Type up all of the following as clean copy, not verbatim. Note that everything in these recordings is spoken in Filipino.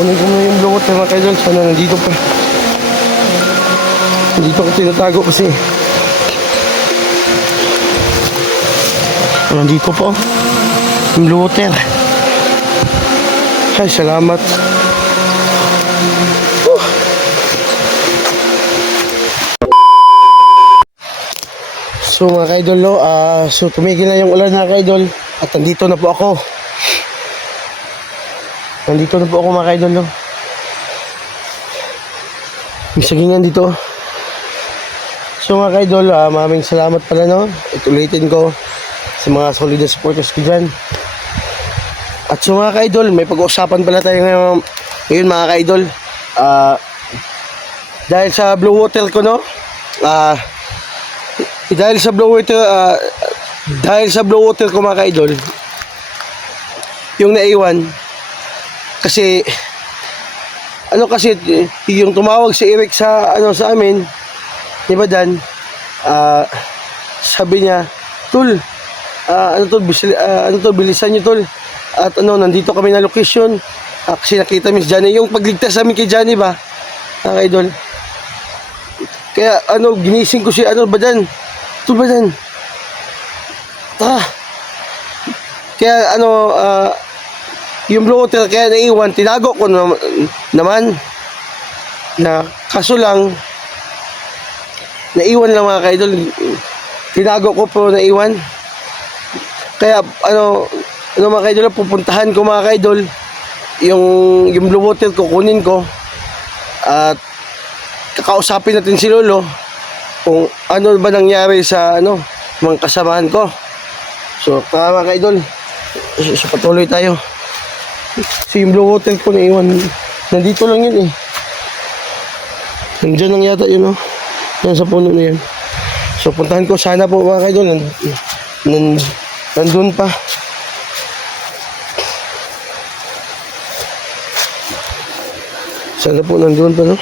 Kunin ko muna yung blue water mga kaidol. Sana nandito pa. Nandito ko tinatago kasi. Nandito po. Yung blue water. Ay, salamat. So mga kaidol, no, so tumigil na yung ulan mga kaidol. At nandito na po ako. Nandito na po ako mga kaidol, no. May sagingan dito. So mga kaidol, maraming salamat pala, no. Itulitin ko sa mga solid supporters ko dyan. At so mga kaidol, may pag-uusapan pala tayo ngayon mga kaidol. Dahil sa blue water ko, no. Dahil sa blue water ko mga kaidol, yung naiwan kasi yung tumawag si Eric sa sa amin, di ba Dan? Sabi niya, "Tol, bilisan niyo tol." At nandito kami na location. Kasi nakita mi si Johnny yung pagligtas namin kay Johnny ba? Mga kaidol. Kaya ginising ko si Badan. Tol Badan. Tara. Kaya yung blue water kaya naiwan, tinago ko naman na kaso lang naiwan lang mga kaidol. Tinago ko pero naiwan. Kaya mga kaidol, pupuntahan ko mga kaidol yung blue water ko, kunin ko at kakausapin natin si Lolo kung ano ba nangyari sa mga kasamahan ko. So mga kaidol, so patuloy tayo. So yung blue water ko naiwan, nandito lang yun eh. Nandiyan lang yata yun, yan sa puno na yan. So puntahan ko sana po mga kaidol, nandun pa. Sana po nandun pa, no?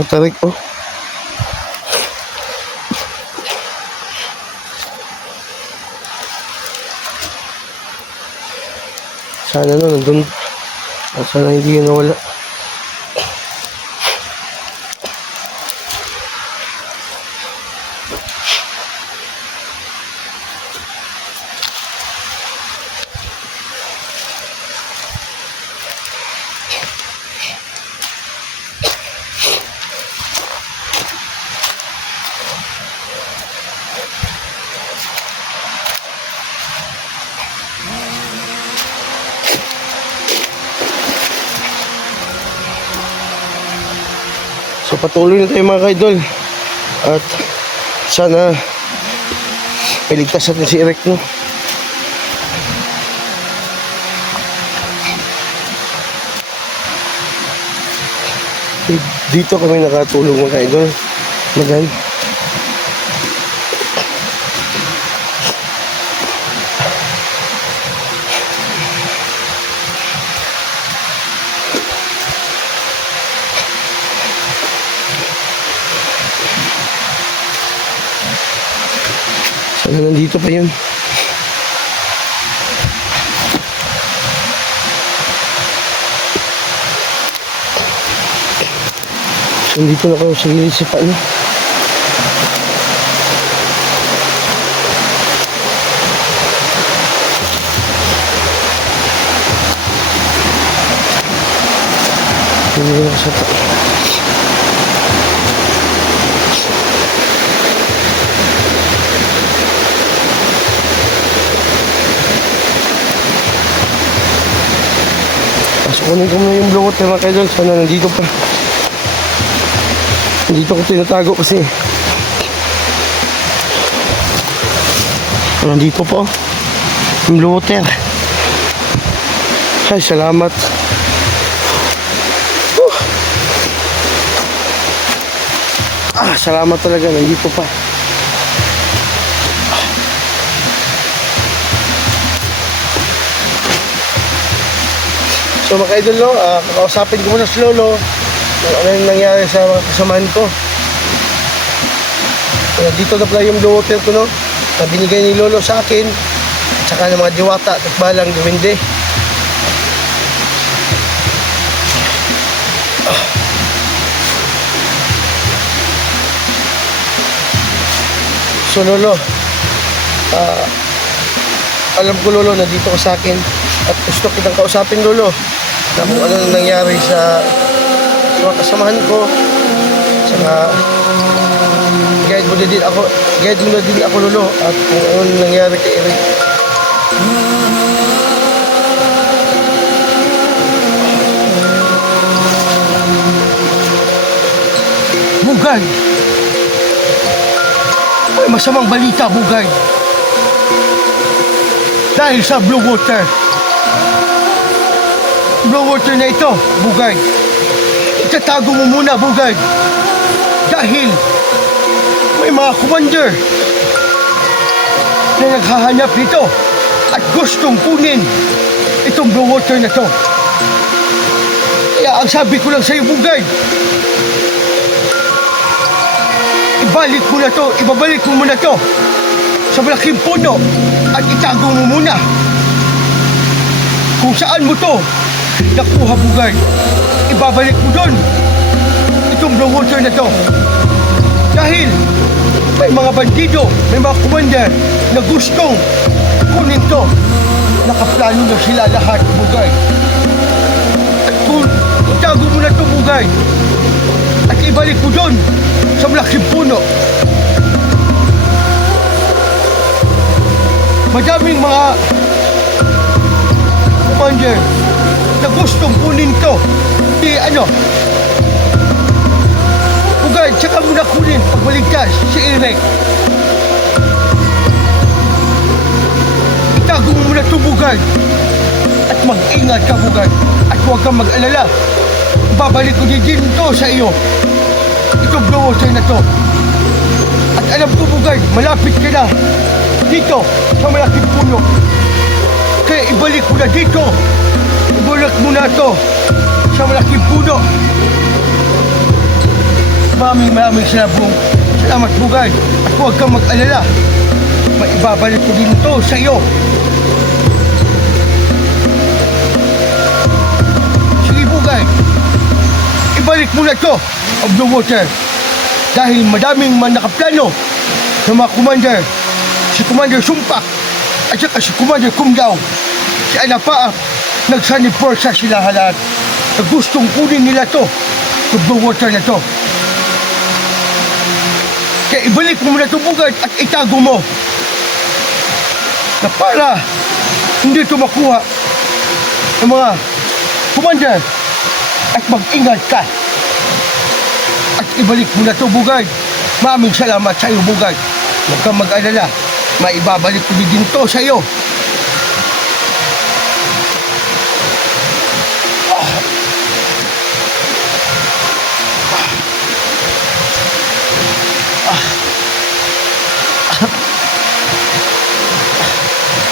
Matarik, oh. Sana nandun. At sana hindi yun nawala. So patuloy na tayo mga kaidol. At sana iligtas natin si Eric, no? Dito kami nakatulong mga kaidol. Magan. Sana nandito pa yun. Nandito na ako sa gilid sa paano. Nandito na ako sa paano. Kunin ko muna yung blue water mga kaidol. Sana nandito pa. Nandito ko tinatago kasi. Nandito po yung blue water. Ay, salamat. Salamat talaga. Nandito pa. So mga ka-idol, no, kakausapin ko muna si Lolo kung ano yung nangyari sa mga kasamahan ko. Kaya dito na pala yung blue water ko, no, na binigay ni Lolo sa akin at saka ng mga diwata at balang duwende. So Lolo, alam ko Lolo na dito ka sa akin at gusto kitang kausapin Lolo na kung ano nangyari sa mga kasamahan ko. Saka guide mo na din ako Lolo at kung ano nangyari kay Eric. Bugay! May masamang balita, Bugay. Dahil sa blue water. Blue water na ito, Bugay. Itatago mo muna, Bugay. Dahil may mga commander na naghahanap nito at gustong kunin itong blue water na to. Kaya ang sabi ko lang sa iyo, Bugay, ibabalik mo muna to sa malaking puno at itago mo muna kung saan mo to nakuha, Bugay. Ibabalik mo doon itong blue water na to dahil may mga bandido, may mga commander na gustong kunin to. Nakaplano na sila lahat, Bugay. At kung itago mo na to, Bugay, at ibalik mo doon sa malaking puno, madaming mga commander na gustong kunin to. Bugay, tsaka mo na kunin pagbaligtas si Eric. Itago mo muna to, Bugay, at mag-ingat ka, Bugay, at huwag kang mag-alala. Babalik ko din to sa iyo, itong blue water na to. At alam ko, Bugay, malapit ka na dito sa malaking puno. Kaya ibalik mo na dito. Ibalik mo na to sa malaking puno. Maraming salamat, Bugay. At huwag kang mag-alala. Maibabalik ko din to sa iyo. Sige, Bugay, ibalik mo na to ang blue water. Dahil madaming man nakaplano sa mga commander. Si Commander Sumpak at saka si Commander Kumdaw, si Anapaak, nagsanipursa sila lahat na gustong kunin nila to, yung blue water na to. Kaya ibalik mo muna ito, Bugay, at itago mo na para hindi ito makuha ng mga commander. At mag-ingat ka at ibalik mo na ito, Bugay. Maraming salamat sa iyo, Bugay. Huwag kang mag-alala. Maibabalik ko din to sa iyo.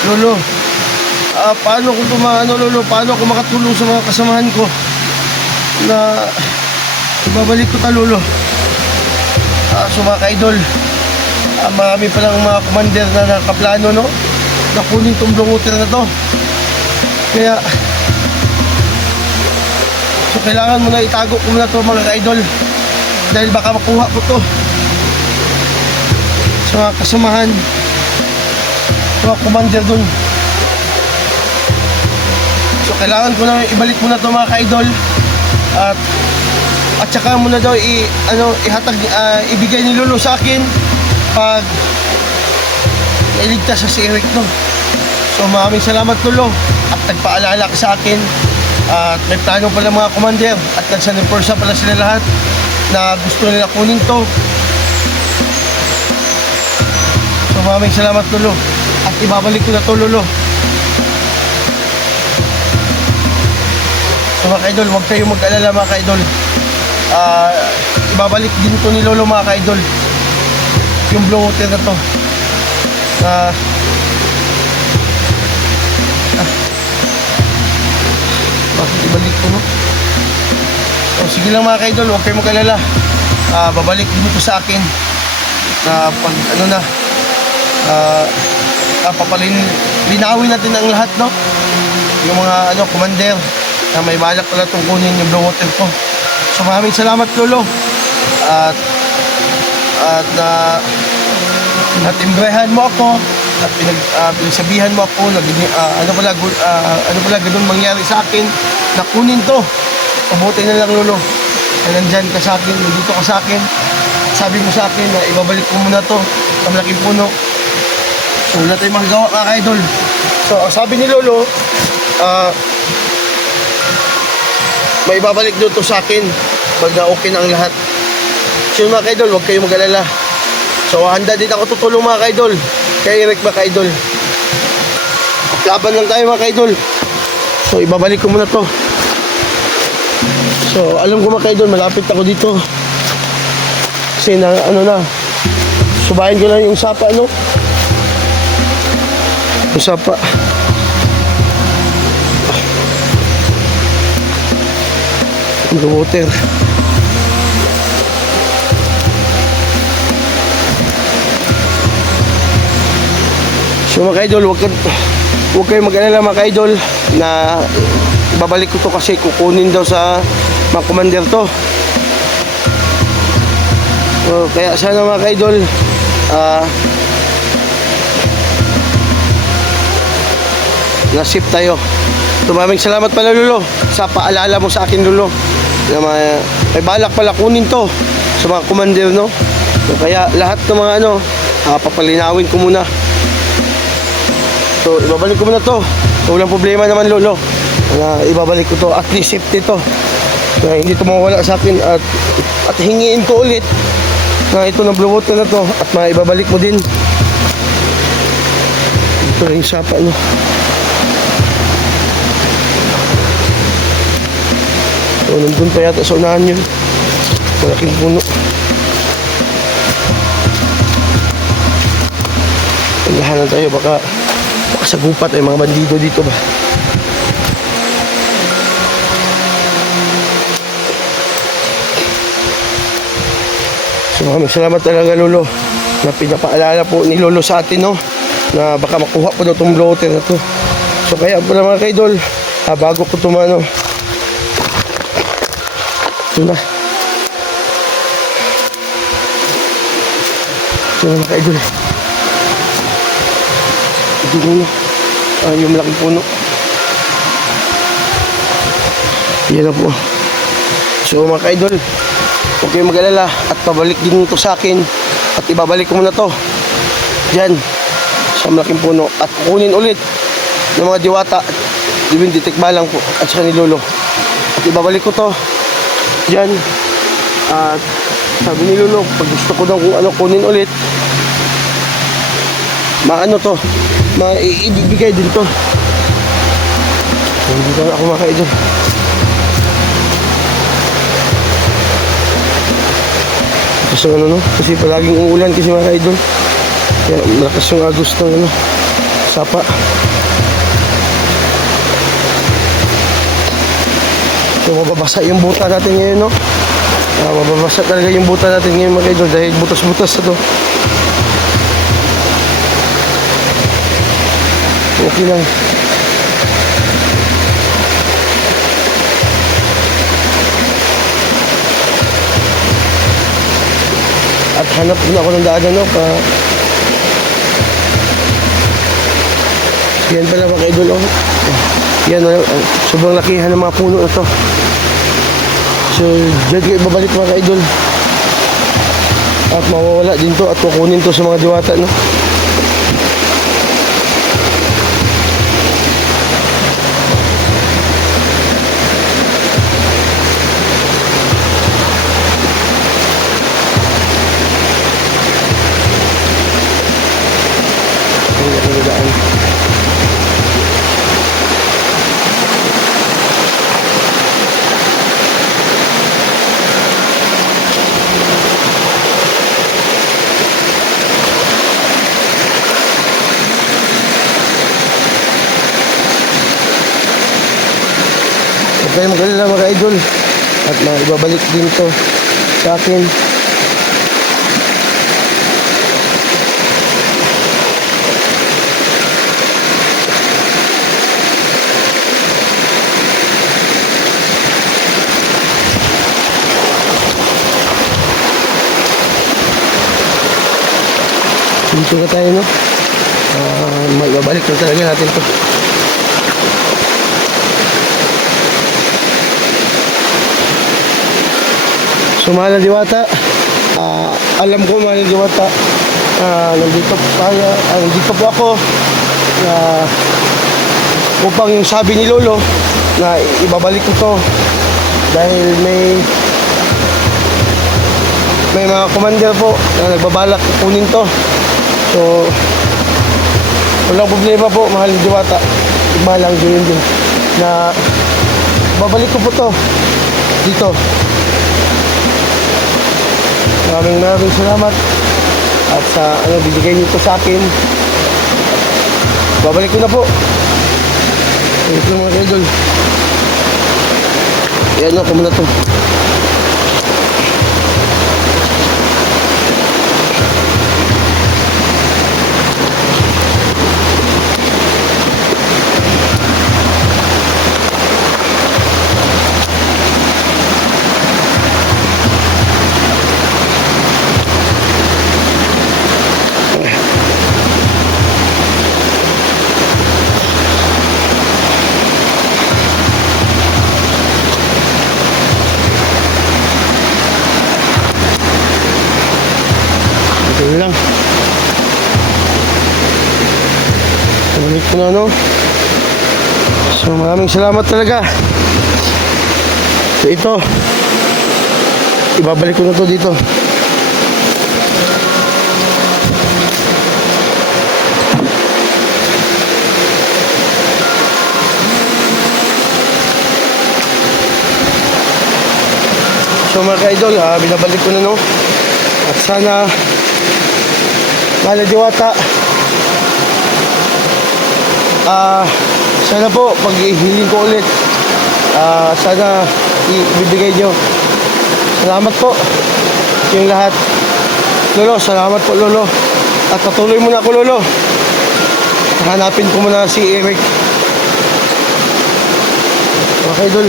Lolo, paano ko Lolo? Paano ako makatulong sa mga kasamahan ko na ibabalik ko ta, Lolo? So mga ka-idol, marami palang mga commander na nakaplano, no, na kunin tong blue water na to. Kaya so kailangan mo na itago ko na to, mga ka-idol, dahil baka makuha ko to sa mga kasamahan, mga commander dun. So kailangan ko na ibalik mo na to, mga ka-idol, at saka mo na daw ibigay ni Lolo sa akin pag iligtas sa si Eric, no. So maraming salamat, Lolo, at nagpaalala ka sa akin. At may plano pala mga commander at nagsanipursa pala sila lahat na gusto nila kunin to. So maraming salamat, Lolo, at ibabalik ko na to, Lolo. So mga ka-idol, huwag kayong mag-alala, mga ka-idol. Ibabalik din to ni Lolo, mga ka-idol, yung blue water na to. ibalik ko, no? So, sige lang mga ka-idol, huwag kayong mag-alala. Babalik dito sa akin na pag ano na, linawin natin ang lahat, no? Yung mga commander na may balak pala itong kunin yung blue water ko. So maraming salamat, Lolo. At natimbrehan mo ako at pinagsabihan mo ako na ano pala ganun mangyari sa akin na kunin to. Mabuti na lang, Lolo, na nandyan ka sa akin, nandito ka sa akin. Sabi mo sa akin na ibabalik ko muna to sa malaking puno. So wala tayong magagawa, ka-idol. So sabi ni Lolo, may babalik doon to sa akin pag na-okay na ang lahat. So mga ka-idol, huwag kayong mag-alala. So handa din ako tutulong mga ka-idol kay Eric, mga ka-idol. Laban lang tayo mga ka-idol. So ibabalik ko muna to. So alam ko mga ka-idol, malapit ako dito. Kasi na, subahin ko lang yung sapa, no? Yung sapa. Blue water. So mga ka-idol, huwag kayong mag-alala mga ka-idol na babalik ko to kasi kukunin daw sa mga commander to. So, kaya sana mga ka-idol nasip tayo. So maraming salamat pala, Lolo, sa paalala mo sa akin, Lolo, na may balak pala kunin to sa mga commander, no? So, kaya lahat ng mga papalinawin ko muna. So ibabalik ko muna to. So walang problema naman, Lolo, na ibabalik ko to. At least safety to, na hindi to mawala sa akin. At hingiin ko ulit na ito na blue water na to. At maibabalik mo din. Ito yung sapa, no? So nandun pa yata sa unahan yun. Malaking puno. Paglahanan tayo, baka sagupat ay mga bandido dito ba. So maraming salamat talaga, Lolo, na pinapaalala po ni Lolo sa atin, no, na baka makuha po daw itong blue water na to. So kaya po mga ka-idol, bago ko tumano, ito na mga ka-idol, ito muna yung malaking puno. Yan na po. So mga ka-idol, huwag kayong mag-alala at pabalik din ito sa akin at ibabalik ko muna to dyan sa malaking puno at kukunin ulit ng mga diwata, Divine Tikbalang po at saka ni Lolo, at ibabalik ko to dyan. At sabi ni Lolo, pag gusto ko daw kung kunin ulit, to maibigay din to. Hindi na ako makain dyan. Kasi kasi palaging uulan kasi mga ka-idol. Kaya malakas yung agos ng sapa. So mababasa yung buta natin ngayon, no? Mababasa talaga yung buta natin ngayon mga ka-idol dahil butas-butas na to. Okay lang. At hanap din ako ng daanan, no? Yan pala mga ka-idol, oh. Yan, sobrang lakihan ng mga puno na to. So, dyan kayo babalik mga ka-idol. At mawawala din to at kukunin to sa mga diwata, no? kayong mag-alala mga idol. At ibabalik din to sa akin. Dito na tayo, no? Magbabalik na talaga natin to. So mahal na diwata, alam ko mahal na diwata, nandito po ako upang yung sabi ni Lolo na ibabalik ko to dahil may mga commander po na nagbabalak kunin to. So walang problema po mahal na diwata, imalang din na babalik ko po to dito. Maraming salamat at sa bibigay niyo po sa akin. Babalik ko na po. Ito mga idol. Yan na, kumuna to. Ito lang. Balik ko na, no? So maraming salamat talaga. So ito, ibabalik ko na to dito. So mga ka-idol, binabalik ko na, no? At sana mahal na diwata, sana po pag hiling ko ulit, sana ibibigay nyo. Salamat po yung lahat. Lolo, salamat po Lolo. At patuloy muna ako Lolo, hanapin ko muna si Eric. Okay idol,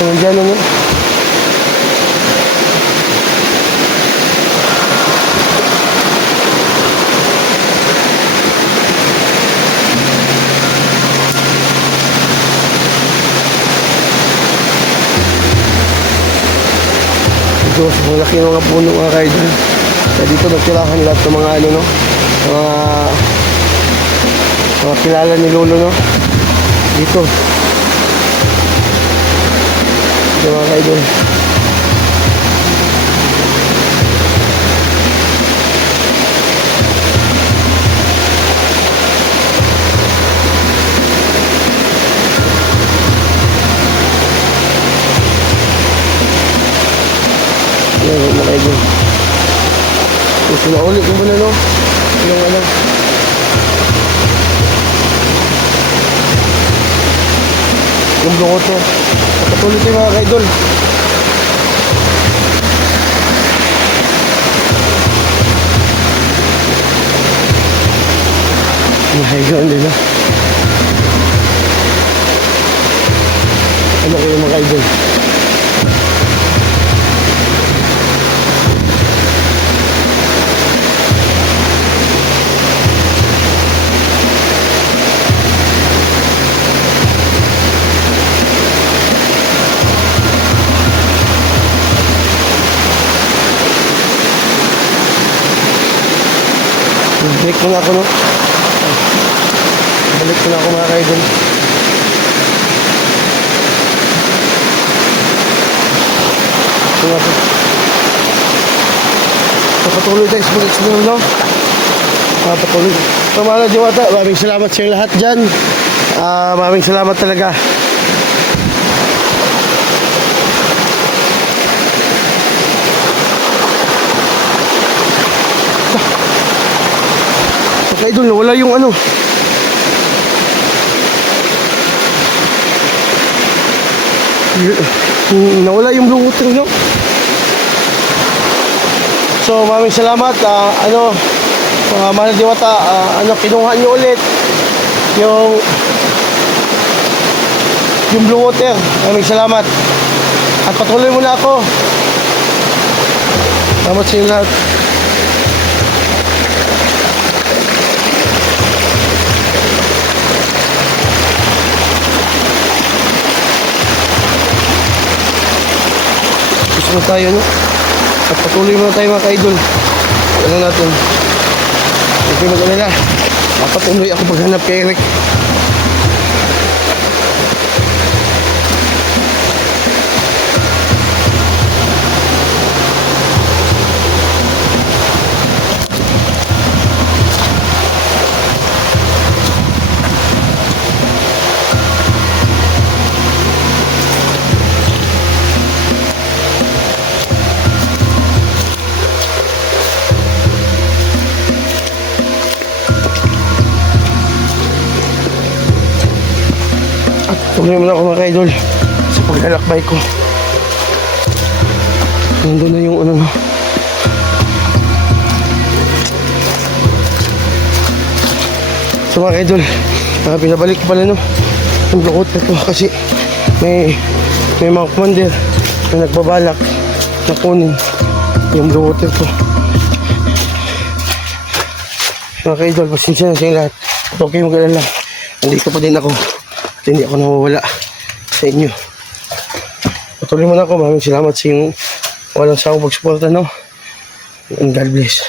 nandiyan naman. Diyos, ang laki ng mga puno mga ka-idol. Kaya dito nagtirahan lahat ng mga ano, no? Mga kilala ni Lolo, no? Dito. Ito mga ka-idol. Ayan mga idol. Gusto na ulit ko muna, no? Yung ano, yung blokoto. Patuloy tayo mga idol. Mahigaan nila. Ano kayo mga idol? Balik ko na ako, no? Balik ko na ako mga ka-idol. Ito na po. So, patuloy tayo sa pag-explore, no? Patuloy. So mga diwata, maraming salamat sa lahat dyan. Maraming salamat talaga. Idol, wala yung ano. Nawala yung blue water nyo. So, maraming salamat. Mga mahal na diwata, kinuha nyo ulit yung blue water. Maraming salamat. At patuloy muna ako. Salamat sa inyo lahat. Gusto na tayo, no? At patuloy muna tayo mga ka-idol. Ano natin? Okay, mag-alala. Mapatuloy ako paghanap kay Eric. Tuloy mo na ako mga ka-idol sa paglalakbay ko. Nandun na yung ano. So mga ka-idol, pinabalik ko pala, no, yung blue water ko kasi may mga commander na nagbabalak na kunin yung blue water ko. Mga ka-idol, pasensya na sa inyo lahat. Okay, mag-alala. Nandito pa din ako. Hindi ako nawawala sa inyo. Patuloy mo na ako. Maraming salamat sa inyong walang sawang pagsuporta, no? And God bless.